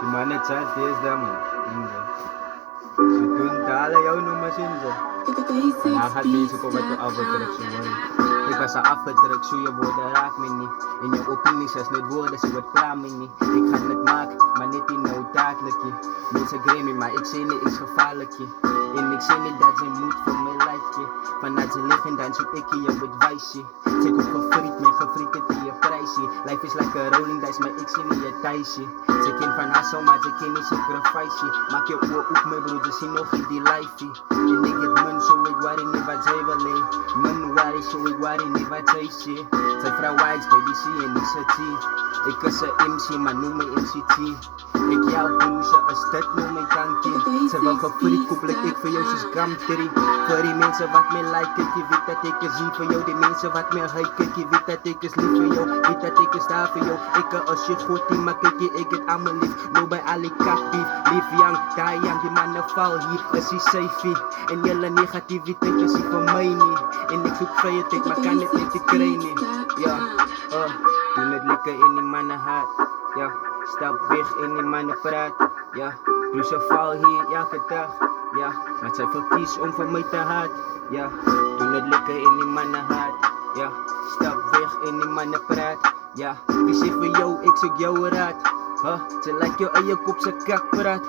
Die manne chat deesdae man. So doen hulle jou nummers in ze. Vandaag gaat deze komen met de afdruk zo mooi. Ik was al afgedrukt, zo je woorden raakt me niet. En je opinies is niet woorden, zo het praat me niet. Ik ga het maken, maar niet in nou dadelijkje. Mensen gremmen, maar ik zie niet, is gevaarlijkje. En ik zie niet dat ze moet voor mijn lijfje. Vanuit ze liggen, dan zoek ik je advice. Zeg op gefriet, mijn gefriet het in je prijsje. Life is like a rolling dice, maar ik zie niet je thuisje. Ze kind van hassel, maar ze kind niet sacrifice. Maak je oor op mijn broer, ze zien nog in die lifey. En ik het mun, zo ik waar in wat zij willen. Mun waar is, zo ik waar in wat zij zie. Zij vrouw wijs, baby, zie je niet zo zie. Ik is een MC, maar noem me MCT. Ik jou broer, als dat noem me kankie. Ze wil gefriet, koppelijk ik voor jou, ze is gramterie. Voor die mensen wat me like, kijk je weet dat ik is lief voor jou. Die mensen wat me hate, kijk je weet dat ik is lief voor jou. Weet dat ik is daar voor jou. Ik als je goed die, maar kijk je, ik het allemaal lief. No bij alle kapdief, lief young, die young, die mannen val hier, is die safety. En jullie negativiteit is hier voor mij niet. En ik zoek vrije tijd, maar kan het niet, ik krijg niet. Ja, doen het lekker in die mannen hart. Ja, stap weg in die mannen praat. Ja, dus je val hier elke dag. Ja, maar zij verkies om van mij te haat. Ja, doen het lekker in die mannen hart. Ja, stap weg in die mannen praat. Ja, wie zegt voor jou, ik zoek jouw raad. Ze lijkt jou aan je kop, ze kak praat.